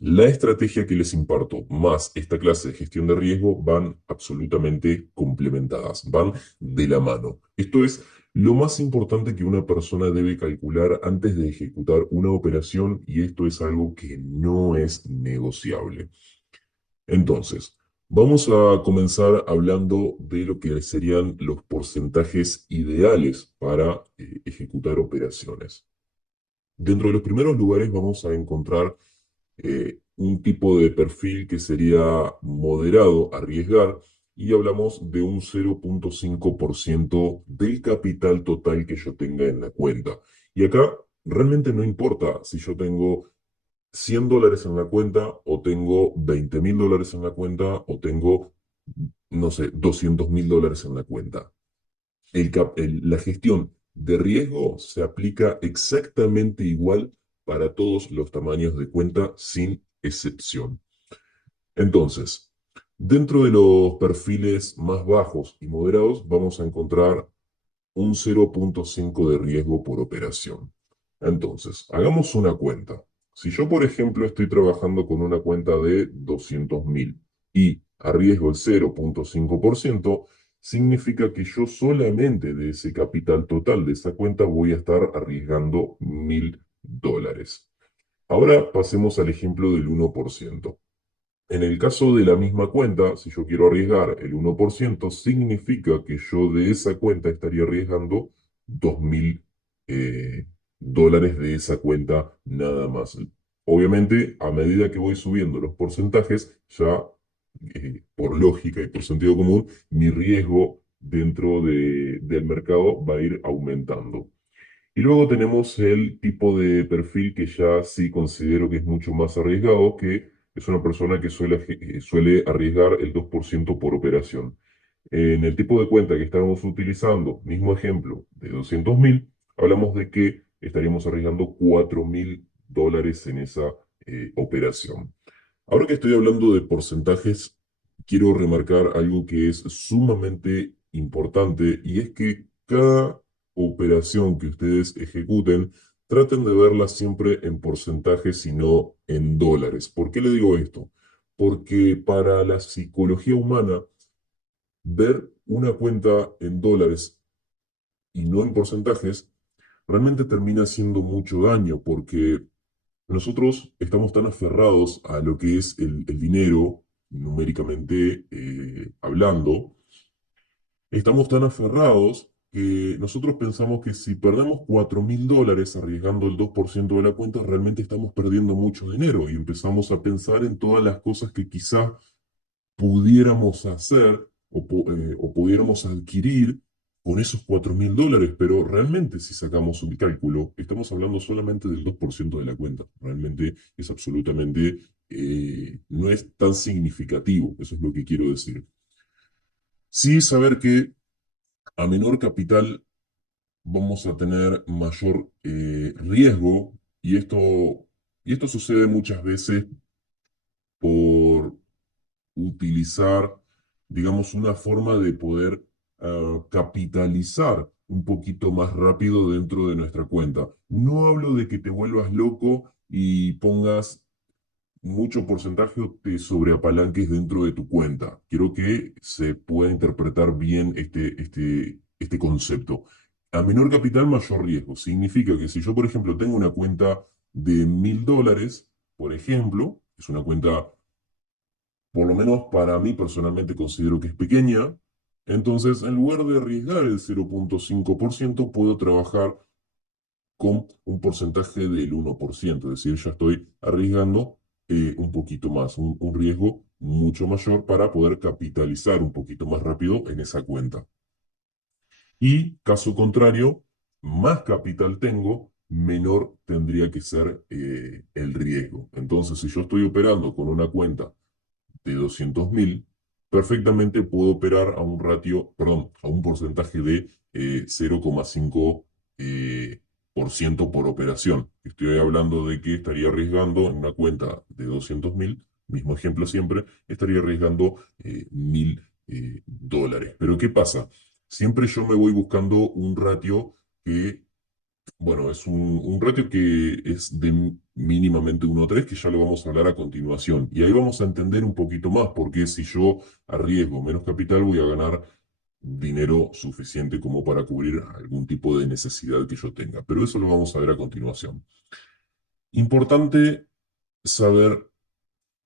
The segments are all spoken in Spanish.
La estrategia que les imparto más esta clase de gestión de riesgo van absolutamente complementadas, van de la mano. Esto es lo más importante que una persona debe calcular antes de ejecutar una operación y esto es algo que no es negociable. Entonces, vamos a comenzar hablando de lo que serían los porcentajes ideales para ejecutar operaciones. Dentro de los primeros lugares vamos a encontrar un tipo de perfil que sería moderado, arriesgar, y hablamos de un 0,5% del capital total que yo tenga en la cuenta. Y acá realmente no importa si yo tengo $100 en la cuenta o tengo $20.000 en la cuenta o tengo, no sé, $200.000 en la cuenta. La gestión de riesgo se aplica exactamente igual para todos los tamaños de cuenta sin excepción. Entonces, dentro de los perfiles más bajos y moderados vamos a encontrar un 0,5 de riesgo por operación. Entonces, hagamos una cuenta. Si yo, por ejemplo, estoy trabajando con una cuenta de 200.000 y arriesgo el 0,5%, significa que yo solamente de ese capital total de esa cuenta voy a estar arriesgando $1.000. Ahora pasemos al ejemplo del 1%. En el caso de la misma cuenta, si yo quiero arriesgar el 1%, significa que yo de esa cuenta estaría arriesgando $2.000 de esa cuenta nada más. Obviamente, a medida que voy subiendo los porcentajes, ya por lógica y por sentido común, mi riesgo dentro del mercado va a ir aumentando. Y luego tenemos el tipo de perfil que ya sí considero que es mucho más arriesgado, que es una persona que suele arriesgar el 2% por operación. En el tipo de cuenta que estamos utilizando, mismo ejemplo, de 200.000, hablamos de que estaríamos arriesgando $4.000 en esa operación. Ahora que estoy hablando de porcentajes, quiero remarcar algo que es sumamente importante y es que cada operación que ustedes ejecuten, traten de verla siempre en porcentajes y no en dólares. ¿Por qué le digo esto? Porque para la psicología humana, ver una cuenta en dólares y no en porcentajes realmente termina haciendo mucho daño porque nosotros estamos tan aferrados a lo que es el dinero, numéricamente hablando, estamos tan aferrados que nosotros pensamos que si perdemos $4.000 arriesgando el 2% de la cuenta, realmente estamos perdiendo mucho dinero y empezamos a pensar en todas las cosas que quizás pudiéramos hacer o pudiéramos adquirir con esos $4.000, pero realmente si sacamos un cálculo, estamos hablando solamente del 2% de la cuenta. Realmente es absolutamente, no es tan significativo, eso es lo que quiero decir. Sí saber que a menor capital vamos a tener mayor riesgo y esto sucede muchas veces por utilizar, digamos, una forma de poder capitalizar un poquito más rápido dentro de nuestra cuenta. No hablo de que te vuelvas loco y pongas mucho porcentaje o te sobreapalanques dentro de tu cuenta. Quiero que se pueda interpretar bien este concepto. A menor capital, mayor riesgo. Significa que si yo, por ejemplo, tengo una cuenta de $1.000, por ejemplo, es una cuenta por lo menos para mí personalmente considero que es pequeña, entonces en lugar de arriesgar el 0,5%, puedo trabajar con un porcentaje del 1%, es decir, ya estoy arriesgando un poquito más, un riesgo mucho mayor para poder capitalizar un poquito más rápido en esa cuenta. Y caso contrario, más capital tengo, menor tendría que ser el riesgo. Entonces, si yo estoy operando con una cuenta de 200.000, perfectamente puedo operar a un ratio, perdón, a un porcentaje de 0,5 por ciento por operación. Estoy hablando de que estaría arriesgando en una cuenta de 200.000, mismo ejemplo siempre, estaría arriesgando $1.000. Pero ¿qué pasa? Siempre yo me voy buscando un ratio que Bueno, es un ratio que es de mínimamente 1:3, que ya lo vamos a hablar a continuación. Y ahí vamos a entender un poquito más, porque si yo arriesgo menos capital, voy a ganar dinero suficiente como para cubrir algún tipo de necesidad que yo tenga. Pero eso lo vamos a ver a continuación. Importante saber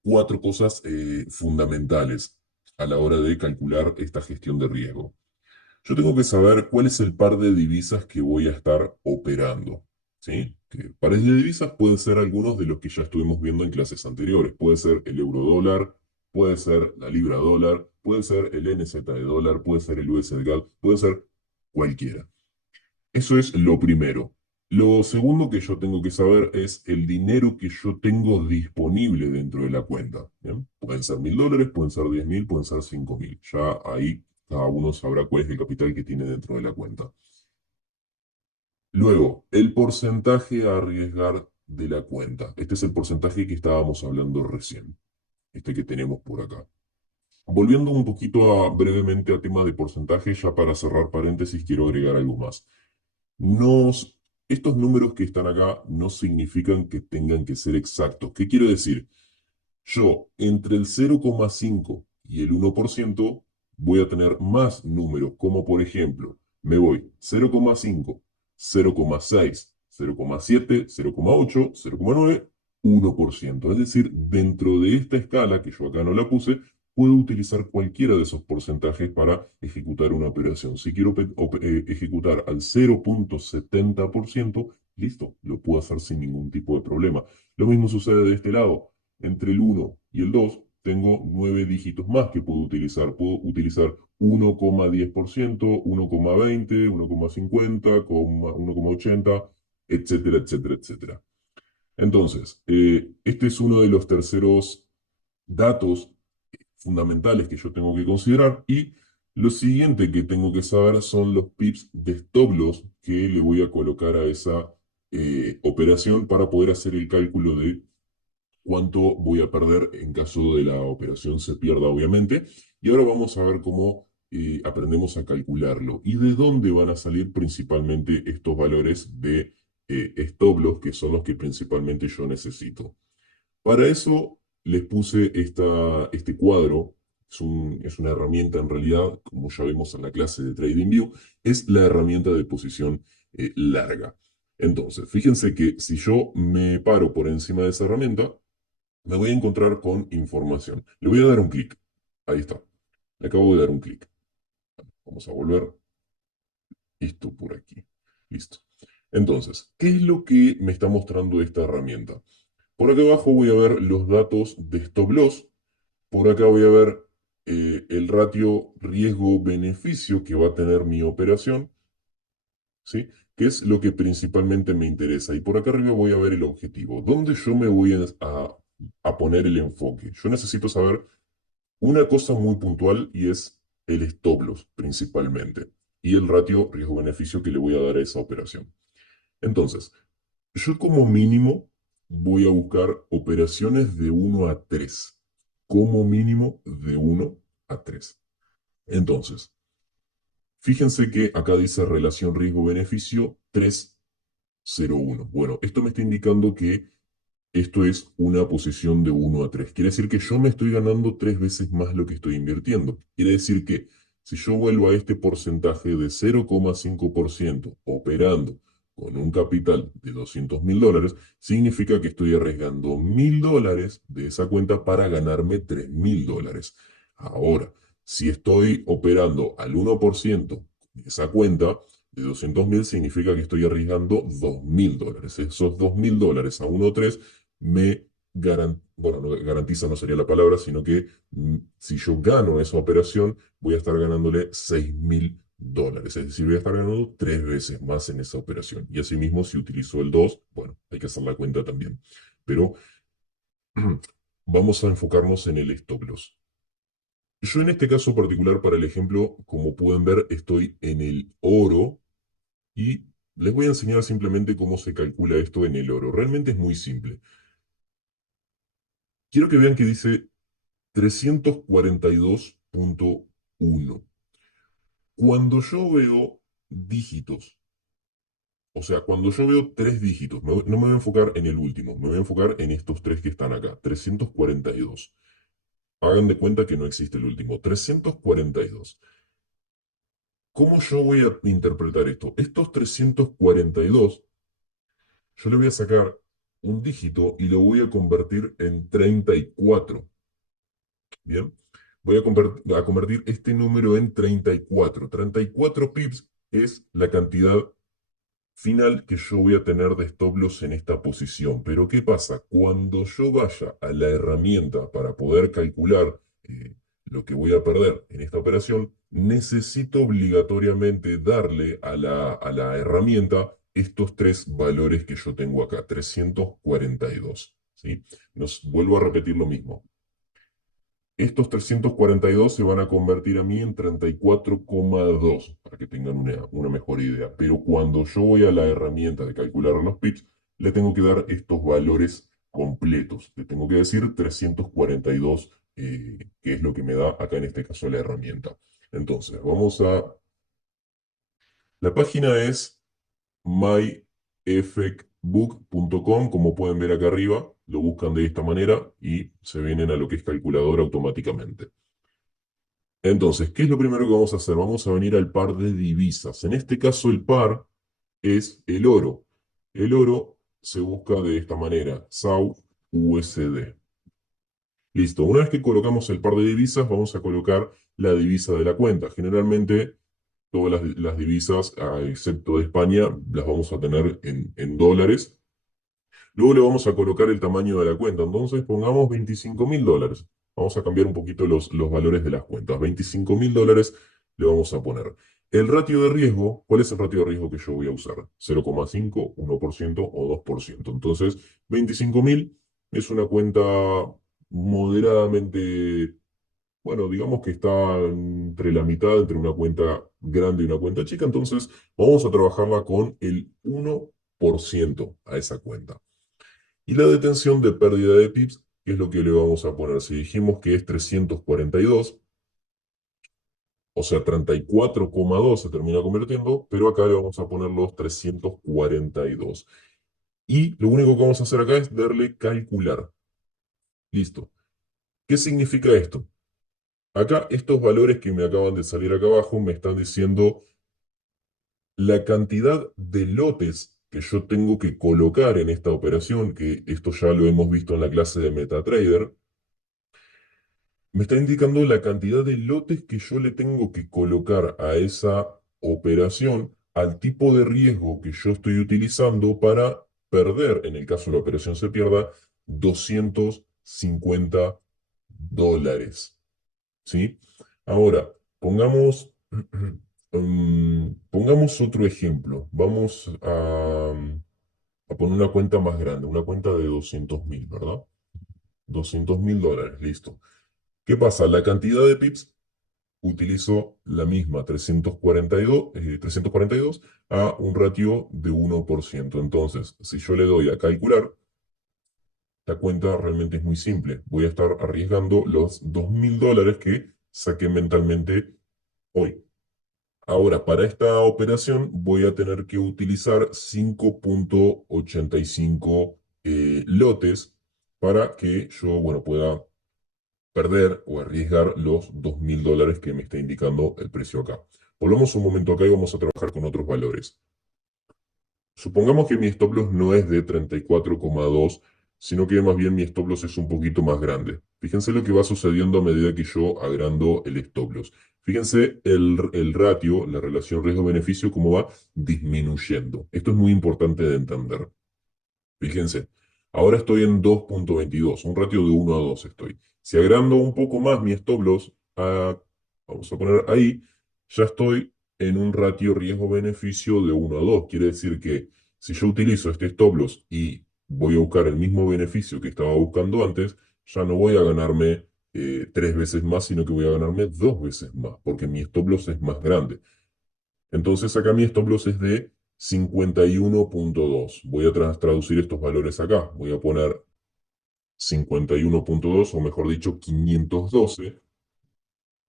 cuatro cosas fundamentales a la hora de calcular esta gestión de riesgo. Yo tengo que saber cuál es el par de divisas que voy a estar operando, ¿sí? Que pares de divisas pueden ser algunos de los que ya estuvimos viendo en clases anteriores. Puede ser el euro dólar, puede ser la libra dólar, puede ser el NZ de dólar, puede ser el USD CAD, puede ser cualquiera. Eso es lo primero. Lo segundo que yo tengo que saber es el dinero que yo tengo disponible dentro de la cuenta. ¿Bien? Pueden ser $1.000, pueden ser 10.000, pueden ser 5.000. Ya ahí cada uno sabrá cuál es el capital que tiene dentro de la cuenta. Luego, el porcentaje a arriesgar de la cuenta. Este es el porcentaje que estábamos hablando recién, este que tenemos por acá. Volviendo un poquito brevemente a tema de porcentaje, ya para cerrar paréntesis, quiero agregar algo más. Nos, estos números que están acá no significan que tengan que ser exactos. ¿Qué quiero decir? Yo, entre el 0,5 y el 1% voy a tener más números, como por ejemplo, me voy 0,5, 0,6, 0,7, 0,8, 0,9, 1%. Es decir, dentro de esta escala, que yo acá no la puse, puedo utilizar cualquiera de esos porcentajes para ejecutar una operación. Si quiero ejecutar al 0,70%, listo, lo puedo hacer sin ningún tipo de problema. Lo mismo sucede de este lado. Entre el 1 y el 2 tengo 9 dígitos más que puedo utilizar. Puedo utilizar 1,10%, 1,20, 1,50, 1,80, etcétera, etcétera, etcétera. Entonces, este es uno de los terceros datos fundamentales que yo tengo que considerar. Y lo siguiente que tengo que saber son los pips de stop loss que le voy a colocar a esa operación para poder hacer el cálculo de cuánto voy a perder en caso de la operación se pierda, obviamente. Y ahora vamos a ver cómo aprendemos a calcularlo y de dónde van a salir principalmente estos valores de stop loss, que son los que principalmente yo necesito. Para eso les puse este cuadro. Es una herramienta en realidad, como ya vimos en la clase de TradingView, es la herramienta de posición larga. Entonces, fíjense que si yo me paro por encima de esa herramienta, me voy a encontrar con información. Le voy a dar un clic. Ahí está. Le acabo de dar un clic. Vamos a volver esto por aquí. Listo. Entonces, ¿qué es lo que me está mostrando esta herramienta? Por acá abajo voy a ver los datos de stop loss. Por acá voy a ver el ratio riesgo-beneficio que va a tener mi operación, ¿sí? Que es lo que principalmente me interesa. Y por acá arriba voy a ver el objetivo. ¿Dónde yo me voy a poner el enfoque? Yo necesito saber una cosa muy puntual y es el stop loss principalmente y el ratio riesgo-beneficio que le voy a dar a esa operación. Entonces, yo como mínimo voy a buscar operaciones de 1 a 3. Como mínimo de 1 a 3. Entonces, fíjense que acá dice relación riesgo-beneficio 3,01. Bueno, esto me está indicando que esto es una posición de 1 a 3. Quiere decir que yo me estoy ganando 3 veces más lo que estoy invirtiendo. Quiere decir que si yo vuelvo a este porcentaje de 0,5% operando con un capital de $200.000, significa que estoy arriesgando $1.000 de esa cuenta para ganarme $3.000. Ahora, si estoy operando al 1% de esa cuenta, de 200.000 significa que estoy arriesgando $2.000. Esos $2.000 a 1,3 me bueno, no, garantiza no sería la palabra, sino que si yo gano esa operación, voy a estar ganándole $6.000. Es decir, voy a estar ganando 3 veces más en esa operación. Y asimismo, si utilizo el 2, bueno, hay que hacer la cuenta también. Pero vamos a enfocarnos en el stop loss. Yo en este caso particular, para el ejemplo, como pueden ver, estoy en el oro y les voy a enseñar simplemente cómo se calcula esto en el oro. Realmente es muy simple. Quiero que vean que dice 342,1. Cuando yo veo dígitos O sea, cuando yo veo tres dígitos, no me voy a enfocar en el último, me voy a enfocar en estos tres que están acá, 342. Hagan de cuenta que no existe el último, 342. ¿Cómo yo voy a interpretar esto? Estos 342, yo le voy a sacar un dígito y lo voy a convertir en 34. Bien, voy a convertir este número en 34. 34 pips es la cantidad final que yo voy a tener de stop loss en esta posición. Pero ¿qué pasa? Cuando yo vaya a la herramienta para poder calcular lo que voy a perder en esta operación, necesito obligatoriamente darle a la herramienta estos tres valores que yo tengo acá, 342. ¿Sí? Vuelvo a repetir lo mismo. Estos 342 se van a convertir a mí en 34,2 para que tengan una mejor idea. Pero cuando yo voy a la herramienta de calcular los pips, le tengo que dar estos valores completos. Le tengo que decir 342, que es lo que me da acá en este caso la herramienta. Entonces, la página es myeffectbook.com, como pueden ver acá arriba, lo buscan de esta manera y se vienen a lo que es calculadora automáticamente. Entonces, ¿qué es lo primero que vamos a hacer? Vamos a venir al par de divisas. En este caso, el par es el oro. El oro se busca de esta manera, SAU USD. Listo, una vez que colocamos el par de divisas, vamos a colocar la divisa de la cuenta. Generalmente, todas las divisas, excepto de España, las vamos a tener en dólares. Luego le vamos a colocar el tamaño de la cuenta. Entonces pongamos $25.000. Vamos a cambiar un poquito los valores de las cuentas. $25.000 le vamos a poner. El ratio de riesgo, ¿cuál es el ratio de riesgo que yo voy a usar? 0,5, 1% o 2%. Entonces, 25.000 es una cuenta moderadamente, bueno, digamos que está entre la mitad, entre una cuenta grande y una cuenta chica. Entonces, vamos a trabajarla con el 1% a esa cuenta. Y la detención de pérdida de pips, ¿qué es lo que le vamos a poner? Si dijimos que es 342, o sea, 34,2 se termina convirtiendo, pero acá le vamos a poner los 342. Y lo único que vamos a hacer acá es darle calcular. Listo. ¿Qué significa esto? Acá estos valores que me acaban de salir acá abajo me están diciendo la cantidad de lotes que yo tengo que colocar en esta operación, que esto ya lo hemos visto en la clase de MetaTrader. Me está indicando la cantidad de lotes que yo le tengo que colocar a esa operación, al tipo de riesgo que yo estoy utilizando para perder, en el caso de la operación se pierda, $250. ¿Sí? Ahora, pongamos otro ejemplo. Vamos a poner una cuenta más grande, una cuenta de 200.000, ¿verdad? $200.000, listo. ¿Qué pasa? La cantidad de pips utilizo la misma, 342 a un ratio de 1%. Entonces, si yo le doy a calcular, la cuenta realmente es muy simple. Voy a estar arriesgando los $2.000 que saqué mentalmente hoy. Ahora, para esta operación voy a tener que utilizar 5,85 lotes para que yo, bueno, pueda perder o arriesgar los $2.000 que me está indicando el precio acá. Volvamos un momento acá y vamos a trabajar con otros valores. Supongamos que mi stop loss no es de 34,2, sino que más bien mi stop loss es un poquito más grande. Fíjense lo que va sucediendo a medida que yo agrando el stop loss. Fíjense el ratio, la relación riesgo-beneficio, cómo va disminuyendo. Esto es muy importante de entender. Fíjense, ahora estoy en 2,22, un ratio de 1 a 2 estoy. Si agrando un poco más mi stop loss, vamos a poner ahí, ya estoy en un ratio riesgo-beneficio de 1 a 2. Quiere decir que si yo utilizo este stop loss y voy a buscar el mismo beneficio que estaba buscando antes, ya no voy a ganarme 3 veces más, sino que voy a ganarme 2 veces más, porque mi stop loss es más grande. Entonces acá mi stop loss es de 51,2. Voy a traducir estos valores acá. Voy a poner 51,2 o mejor dicho 512,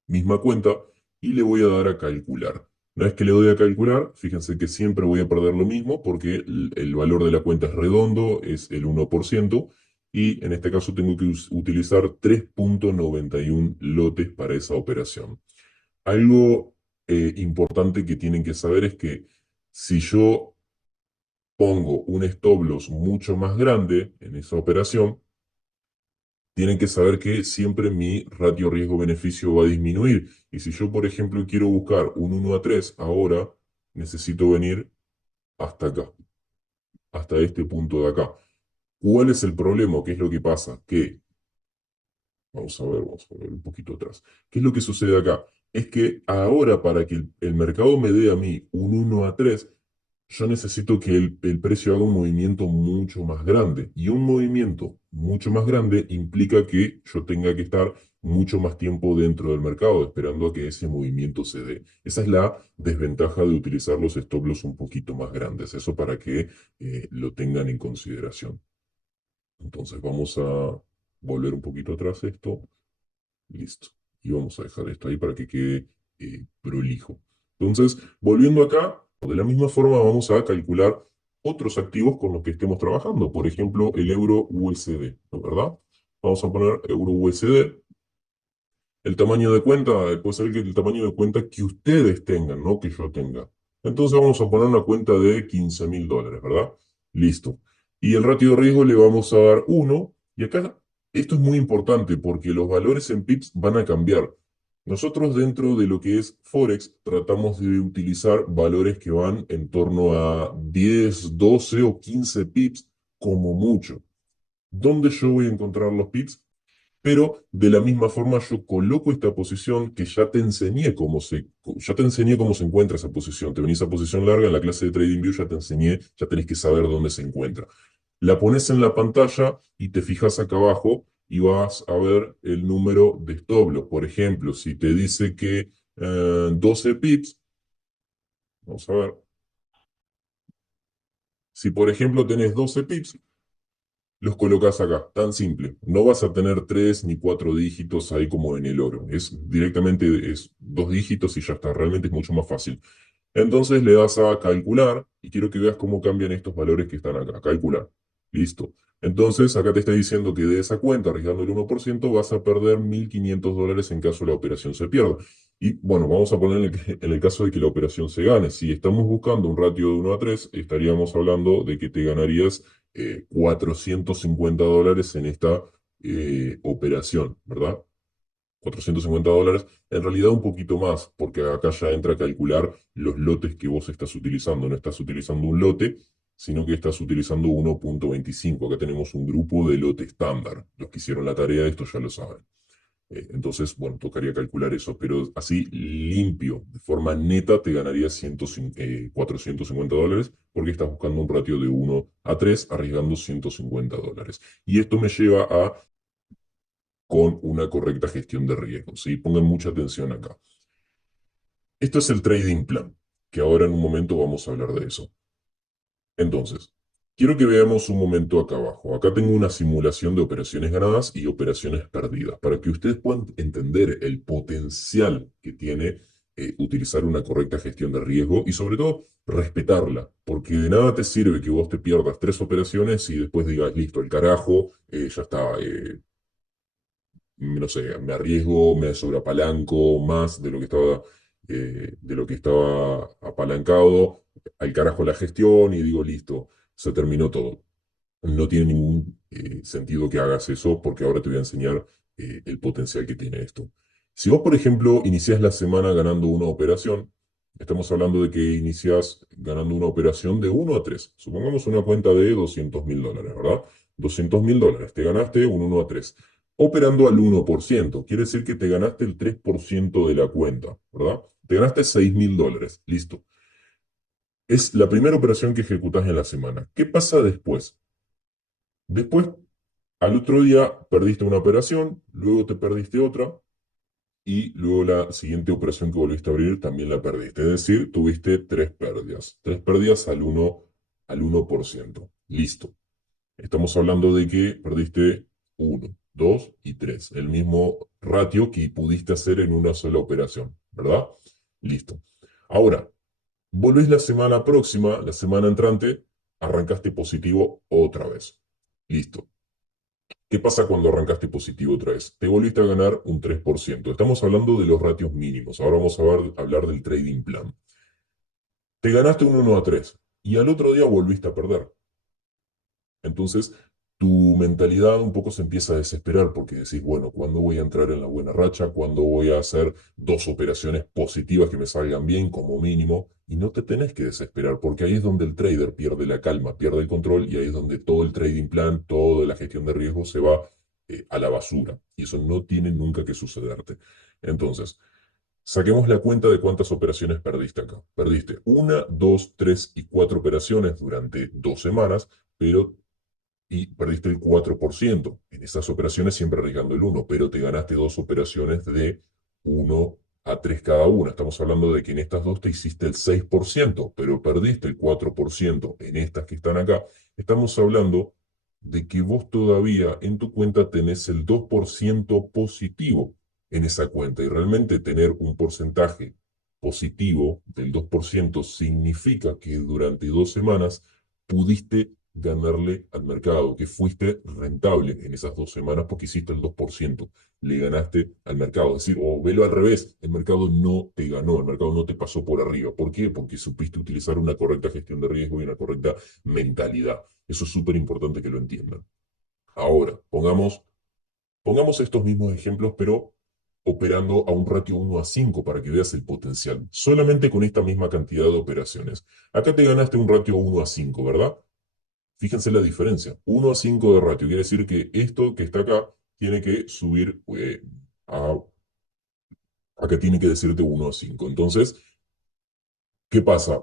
misma cuenta, y le voy a dar a calcular. Una vez que le doy a calcular, fíjense que siempre voy a perder lo mismo porque el valor de la cuenta es redondo, es el 1%, y en este caso tengo que utilizar 3,91 lotes para esa operación. Algo importante que tienen que saber es que si yo pongo un stop loss mucho más grande en esa operación, tienen que saber que siempre mi ratio riesgo-beneficio va a disminuir. Y si yo, por ejemplo, quiero buscar un 1 a 3 ahora, necesito venir hasta acá, hasta este punto de acá. ¿Cuál es el problema? ¿Qué es lo que pasa? Que, vamos a ver un poquito atrás. ¿Qué es lo que sucede acá? Es que ahora para que el mercado me dé a mí un 1 a 3, yo necesito que el precio haga un movimiento mucho más grande. Y un movimiento mucho más grande implica que yo tenga que estar mucho más tiempo dentro del mercado, esperando a que ese movimiento se dé. Esa es la desventaja de utilizar los stop loss un poquito más grandes. Eso para que lo tengan en consideración. Entonces vamos a volver un poquito atrás esto. Listo. Y vamos a dejar esto ahí para que quede prolijo. Entonces, volviendo acá, de la misma forma vamos a calcular otros activos con los que estemos trabajando. Por ejemplo, el euro USD, ¿no? ¿Verdad? Vamos a poner euro USD. El tamaño de cuenta, puede ser que el tamaño de cuenta que ustedes tengan, no que yo tenga. Entonces vamos a poner una cuenta de 15.000 dólares, ¿verdad? Listo. Y el ratio de riesgo le vamos a dar 1. Y acá esto es muy importante porque los valores en pips van a cambiar. Nosotros dentro de lo que es Forex tratamos de utilizar valores que van en torno a 10, 12 o 15 pips como mucho. ¿Dónde yo voy a encontrar los pips? Pero de la misma forma yo coloco esta posición que ya te enseñé cómo se encuentra esa posición. Te venís a posición larga en la clase de TradingView, ya te enseñé, ya tenés que saber dónde se encuentra. La pones en la pantalla y te fijas acá abajo y vas a ver el número de stop loss. Por ejemplo, si te dice que 12 pips, vamos a ver. Si por ejemplo tenés 12 pips, los colocas acá, tan simple. No vas a tener 3 ni 4 dígitos ahí como en el oro. Es directamente es 2 dígitos y ya está. Realmente es mucho más fácil. Entonces le das a calcular y quiero que veas cómo cambian estos valores que están acá. Calcular. Listo. Entonces acá te está diciendo que de esa cuenta, arriesgando el 1%, vas a perder 1.500 dólares en caso la operación se pierda. Y bueno, vamos a poner en el caso de que la operación se gane. Si estamos buscando un ratio de 1 a 3, estaríamos hablando de que te ganarías 450 dólares en esta operación, ¿verdad? 450 dólares, en realidad un poquito más, porque acá ya entra a calcular los lotes que vos estás utilizando. No estás utilizando un lote, sino que estás utilizando 1,25. Acá tenemos un grupo de lote estándar. Los que hicieron la tarea de esto ya lo saben. Entonces, bueno, tocaría calcular eso, pero así limpio, de forma neta, te ganarías 450 dólares porque estás buscando un ratio de 1 a 3, arriesgando 150 dólares. Y esto me lleva a con una correcta gestión de riesgos, ¿sí? Pongan mucha atención acá. Esto es el trading plan, que ahora en un momento vamos a hablar de eso. Entonces, quiero que veamos un momento acá abajo. Acá tengo una simulación de operaciones ganadas y operaciones perdidas, para que ustedes puedan entender el potencial que tiene utilizar una correcta gestión de riesgo y sobre todo respetarla, porque de nada te sirve que vos te pierdas 3 operaciones y después digas, listo, el carajo, ya está, no sé, me arriesgo, me sobreapalanco más de lo que estaba apalancado, al carajo la gestión y digo, listo, se terminó todo. No tiene ningún sentido que hagas eso porque ahora te voy a enseñar el potencial que tiene esto. Si vos, por ejemplo, iniciás la semana ganando una operación, estamos hablando de que iniciás ganando una operación de 1 a 3. Supongamos una cuenta de 200.000 dólares, ¿verdad? 200.000 dólares. Te ganaste un 1 a 3. Operando al 1%. Quiere decir que te ganaste el 3% de la cuenta, ¿verdad? Te ganaste 6.000 dólares. Listo. Es la primera operación que ejecutás en la semana. ¿Qué pasa después? Después, al otro día perdiste una operación, luego te perdiste otra y luego la siguiente operación que volviste a abrir también la perdiste. Es decir, tuviste 3 pérdidas. 3 pérdidas al 1%. Listo. Estamos hablando de que perdiste 1, 2 y 3. El mismo ratio que pudiste hacer en una sola operación, ¿verdad? Listo. Ahora, volvés la semana próxima, la semana entrante, arrancaste positivo otra vez. Listo. ¿Qué pasa cuando arrancaste positivo otra vez? Te volviste a ganar un 3%. Estamos hablando de los ratios mínimos. Ahora vamos a hablar del trading plan. Te ganaste un 1-3 y al otro día volviste a perder. Entonces, tu mentalidad un poco se empieza a desesperar porque decís, bueno, ¿cuándo voy a entrar en la buena racha? ¿Cuándo voy a hacer dos operaciones positivas que me salgan bien como mínimo? Y no te tenés que desesperar porque ahí es donde el trader pierde la calma, pierde el control y ahí es donde todo el trading plan, toda la gestión de riesgo se va a la basura. Y eso no tiene nunca que sucederte. Entonces, saquemos la cuenta de cuántas operaciones perdiste acá. Perdiste una, dos, tres y cuatro operaciones durante 2 semanas, pero y perdiste el 4%. En esas operaciones siempre arriesgando el 1, pero te ganaste dos operaciones de 1-3 cada una. Estamos hablando de que en estas dos te hiciste el 6%, pero perdiste el 4% en estas que están acá. Estamos hablando de que vos todavía en tu cuenta tenés el 2% positivo en esa cuenta y realmente tener un porcentaje positivo del 2% significa que durante 2 semanas pudiste ganarle al mercado, que fuiste rentable en esas 2 semanas porque hiciste el 2%, le ganaste al mercado. Es decir, o velo al revés, el mercado no te ganó, el mercado no te pasó por arriba. ¿Por qué? Porque supiste utilizar una correcta gestión de riesgo y una correcta mentalidad. Eso es súper importante que lo entiendan. Ahora, pongamos estos mismos ejemplos, pero operando a un ratio 1-5 para que veas el potencial, solamente con esta misma cantidad de operaciones. Acá te ganaste un ratio 1-5, ¿verdad? Fíjense la diferencia. 1-5 de ratio. Quiere decir que esto que está acá tiene que subir a, acá tiene que decirte 1-5. Entonces, ¿qué pasa?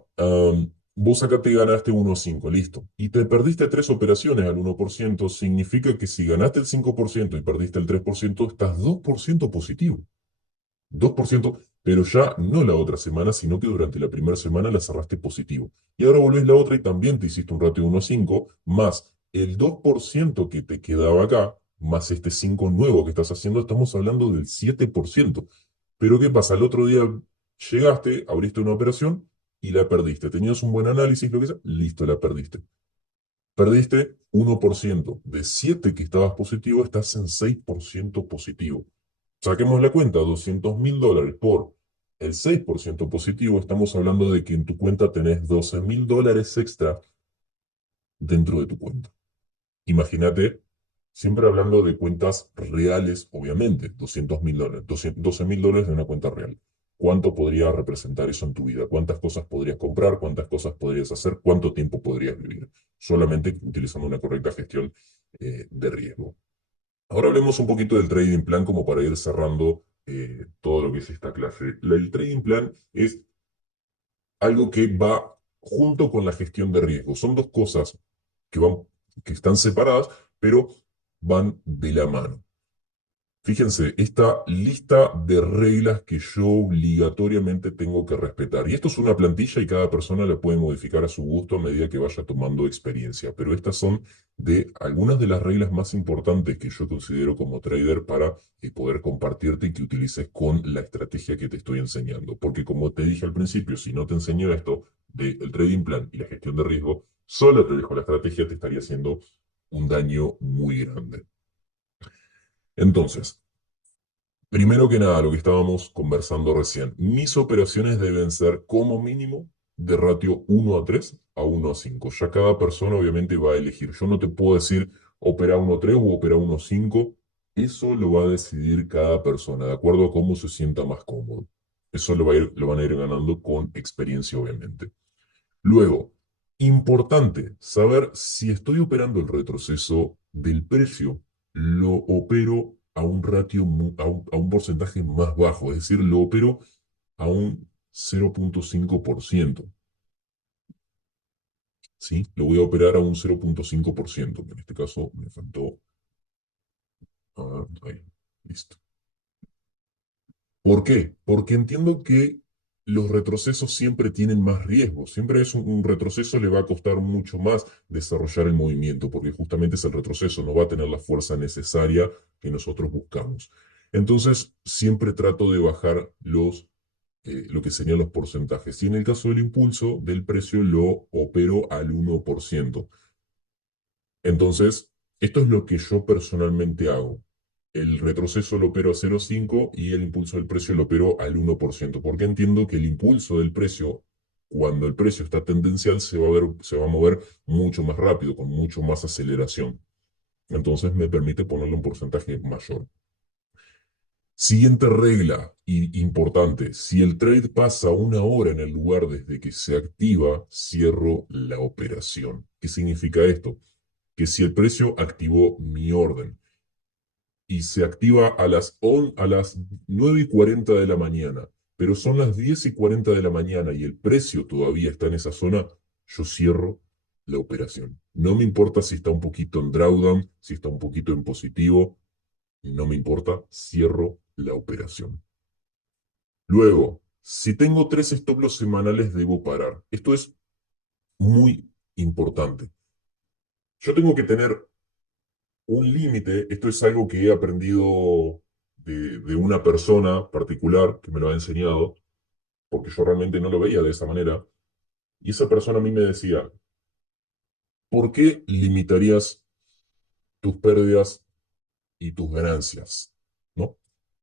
Vos acá te ganaste 1-5, listo. Y te perdiste tres operaciones al 1%. Significa que si ganaste el 5% y perdiste el 3%, estás 2% positivo. 2%, pero ya no la otra semana, sino que durante la primera semana la cerraste positivo. Y ahora volvés la otra y también te hiciste un ratio 1-5, más el 2% que te quedaba acá, más este 5 nuevo que estás haciendo, estamos hablando del 7%. Pero ¿qué pasa? El otro día llegaste, abriste una operación y la perdiste. Tenías un buen análisis, lo que sea, listo, la perdiste. Perdiste 1%. De 7 que estabas positivo, estás en 6% positivo. Saquemos la cuenta, $200.000 por el 6% positivo, estamos hablando de que en tu cuenta tenés $12.000 extra dentro de tu cuenta. Imagínate, siempre hablando de cuentas reales, obviamente, $200.000, $12.000 de una cuenta real. ¿Cuánto podría representar eso en tu vida? ¿Cuántas cosas podrías comprar? ¿Cuántas cosas podrías hacer? ¿Cuánto tiempo podrías vivir? Solamente utilizando una correcta gestión de riesgo. Ahora hablemos un poquito del trading plan como para ir cerrando todo lo que es esta clase. El trading plan es algo que va junto con la gestión de riesgo. Son dos cosas que que están separadas, pero van de la mano. Fíjense, esta lista de reglas que yo obligatoriamente tengo que respetar. Y esto es una plantilla y cada persona la puede modificar a su gusto a medida que vaya tomando experiencia. Pero estas son de algunas de las reglas más importantes que yo considero como trader para poder compartirte y que utilices con la estrategia que te estoy enseñando. Porque como te dije al principio, si no te enseño esto del trading plan y la gestión de riesgo, solo te dejo la estrategia, te estaría haciendo un daño muy grande. Entonces, primero que nada, lo que estábamos conversando recién, mis operaciones deben ser como mínimo de ratio 1-3 a 1-5. Ya cada persona obviamente va a elegir. Yo no te puedo decir opera 1-3 o opera 1-5. Eso lo va a decidir cada persona, de acuerdo a cómo se sienta más cómodo. Eso lo van a ir ganando con experiencia, obviamente. Luego, importante saber si estoy operando el retroceso del precio, lo opero a un ratio, a un porcentaje más bajo, es decir, lo opero a un 0,5%. ¿Sí? Lo voy a operar a un 0,5%. En este caso me faltó. A ver, ahí, listo. ¿Por qué? Porque entiendo que los retrocesos siempre tienen más riesgo. Siempre es un retroceso, le va a costar mucho más desarrollar el movimiento, porque justamente es el retroceso, no va a tener la fuerza necesaria que nosotros buscamos. Entonces, siempre trato de bajar los lo que serían los porcentajes. Y en el caso del impulso del precio lo opero al 1%. Entonces, esto es lo que yo personalmente hago. El retroceso lo opero a 0,5 y el impulso del precio lo opero al 1%, porque entiendo que el impulso del precio, cuando el precio está tendencial, se va a mover mucho más rápido, con mucho más aceleración. Entonces me permite ponerle un porcentaje mayor. Siguiente regla y importante, si el trade pasa una hora en el lugar desde que se activa, cierro la operación. ¿Qué significa esto? Que si el precio activó mi orden y se activa a las 9:40 de la mañana, pero son las 10:40 de la mañana y el precio todavía está en esa zona, yo cierro la operación. No me importa si está un poquito en drawdown, si está un poquito en positivo, no me importa, cierro la operación. Luego, si tengo 3 stop loss semanales, debo parar. Esto es muy importante. Yo tengo que tener un límite. Esto es algo que he aprendido de una persona particular que me lo ha enseñado, porque yo realmente no lo veía de esa manera. Y esa persona a mí me decía, ¿por qué limitarías tus pérdidas y tus ganancias? ¿No?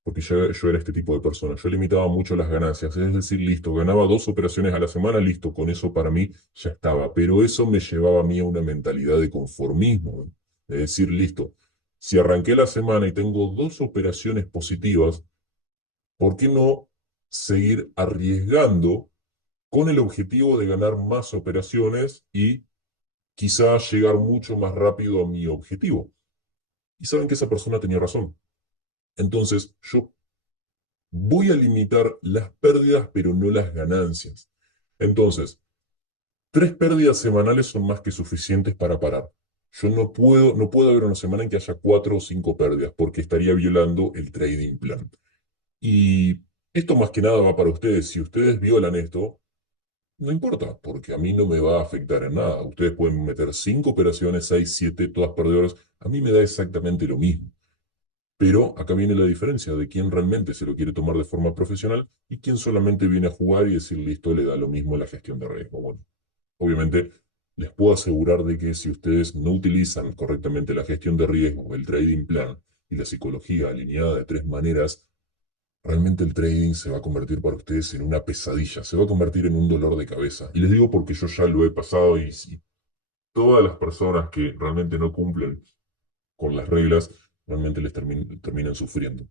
Porque yo era este tipo de persona. Yo limitaba mucho las ganancias. Es decir, listo, ganaba 2 operaciones a la semana, listo, con eso para mí ya estaba. Pero eso me llevaba a mí a una mentalidad de conformismo, ¿no? De decir, listo, si arranqué la semana y tengo 2 operaciones positivas, ¿por qué no seguir arriesgando con el objetivo de ganar más operaciones y quizás llegar mucho más rápido a mi objetivo? Y saben que esa persona tenía razón. Entonces, yo voy a limitar las pérdidas, pero no las ganancias. Entonces, 3 pérdidas semanales son más que suficientes para parar. Yo no puedo haber una semana en que haya 4 o 5 pérdidas, porque estaría violando el trading plan. Y esto más que nada va para ustedes. Si ustedes violan esto, no importa, porque a mí no me va a afectar en nada. Ustedes pueden meter 5 operaciones, 6, 7, todas perdedoras. A mí me da exactamente lo mismo. Pero acá viene la diferencia de quién realmente se lo quiere tomar de forma profesional y quién solamente viene a jugar y decir, listo, le da lo mismo la gestión de riesgo. Bueno, obviamente les puedo asegurar de que si ustedes no utilizan correctamente la gestión de riesgo, el trading plan y la psicología alineada de 3 maneras, realmente el trading se va a convertir para ustedes en una pesadilla, se va a convertir en un dolor de cabeza. Y les digo porque yo ya lo he pasado y todas las personas que realmente no cumplen con las reglas, realmente terminan sufriendo.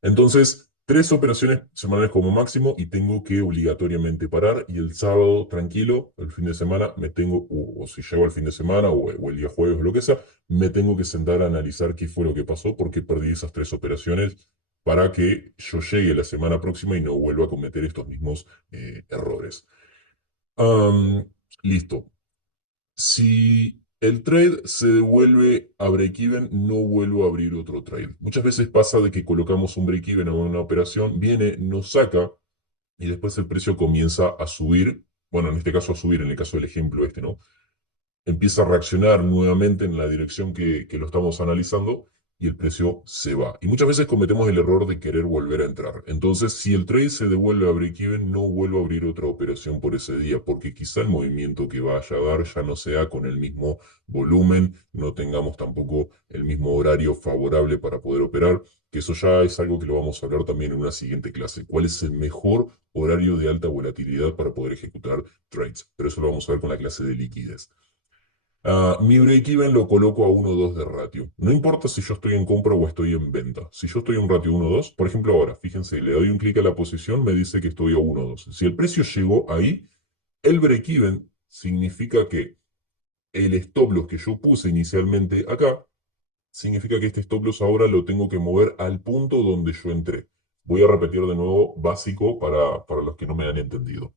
Entonces, 3 operaciones semanales como máximo y tengo que obligatoriamente parar y el sábado tranquilo, el fin de semana, o si llego al fin de semana o el día jueves o lo que sea, me tengo que sentar a analizar qué fue lo que pasó, por qué perdí esas 3 operaciones para que yo llegue la semana próxima y no vuelva a cometer estos mismos errores. Am, listo. Si el trade se devuelve a break-even, no vuelvo a abrir otro trade. Muchas veces pasa de que colocamos un break-even a una operación, viene, nos saca y después el precio comienza a subir. Bueno, en este caso a subir, en el caso del ejemplo este, ¿no? Empieza a reaccionar nuevamente en la dirección que lo estamos analizando y el precio se va. Y muchas veces cometemos el error de querer volver a entrar. Entonces, si el trade se devuelve a break-even, no vuelvo a abrir otra operación por ese día, porque quizá el movimiento que vaya a dar ya no sea con el mismo volumen, no tengamos tampoco el mismo horario favorable para poder operar, que eso ya es algo que lo vamos a hablar también en una siguiente clase. ¿Cuál es el mejor horario de alta volatilidad para poder ejecutar trades? Pero eso lo vamos a ver con la clase de liquidez. Mi break-even lo coloco a 1,2 de ratio. No importa si yo estoy en compra o estoy en venta. Si yo estoy en ratio 1,2, por ejemplo ahora, fíjense, le doy un clic a la posición, me dice que estoy a 1,2. Si el precio llegó ahí, el break-even significa que el stop loss que yo puse inicialmente acá, significa que este stop loss ahora lo tengo que mover al punto donde yo entré. Voy a repetir de nuevo básico para los que no me han entendido.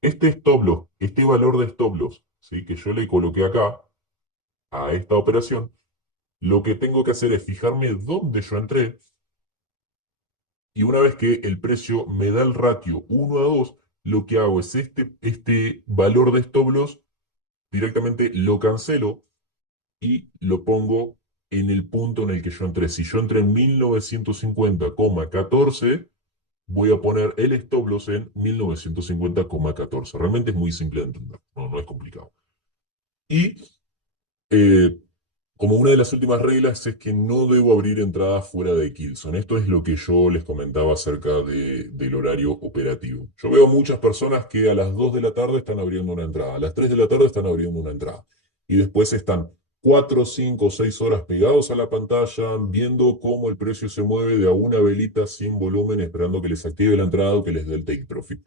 Este stop loss, este valor de stop loss, ¿sí?, que yo le coloqué acá a esta operación, lo que tengo que hacer es fijarme dónde yo entré y una vez que el precio me da el ratio 1 a 2, lo que hago es este valor de stop loss directamente lo cancelo y lo pongo en el punto en el que yo entré. Si yo entré en 1950,14, voy a poner el stop loss en 1950,14. Realmente es muy simple de entender, no es complicado. Y eh, como una de las últimas reglas es que no debo abrir entradas fuera de Kilson. Esto es lo que yo les comentaba acerca del horario operativo. Yo veo muchas personas que a las 2 de la tarde están abriendo una entrada, a las 3 de la tarde están abriendo una entrada. Y después están 4, 5, 6 horas pegados a la pantalla, viendo cómo el precio se mueve de a una velita sin volumen, esperando que les active la entrada o que les dé el take profit.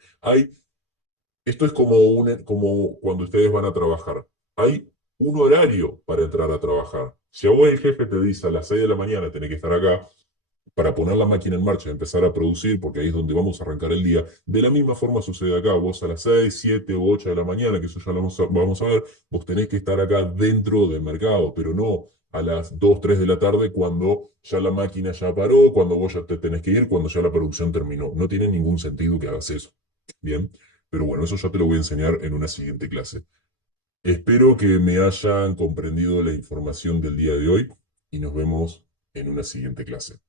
Esto es como cuando ustedes van a trabajar. Hay un horario para entrar a trabajar. Si a vos el jefe te dice a las 6 de la mañana tenés que estar acá para poner la máquina en marcha y empezar a producir, porque ahí es donde vamos a arrancar el día, de la misma forma sucede acá. Vos a las 6, 7 o 8 de la mañana, que eso ya lo vamos a ver, vos tenés que estar acá dentro del mercado, pero no a las 2, 3 de la tarde cuando ya la máquina ya paró, cuando vos ya te tenés que ir, cuando ya la producción terminó. No tiene ningún sentido que hagas eso. Bien, pero bueno, eso ya te lo voy a enseñar en una siguiente clase. Espero que me hayan comprendido la información del día de hoy y nos vemos en una siguiente clase.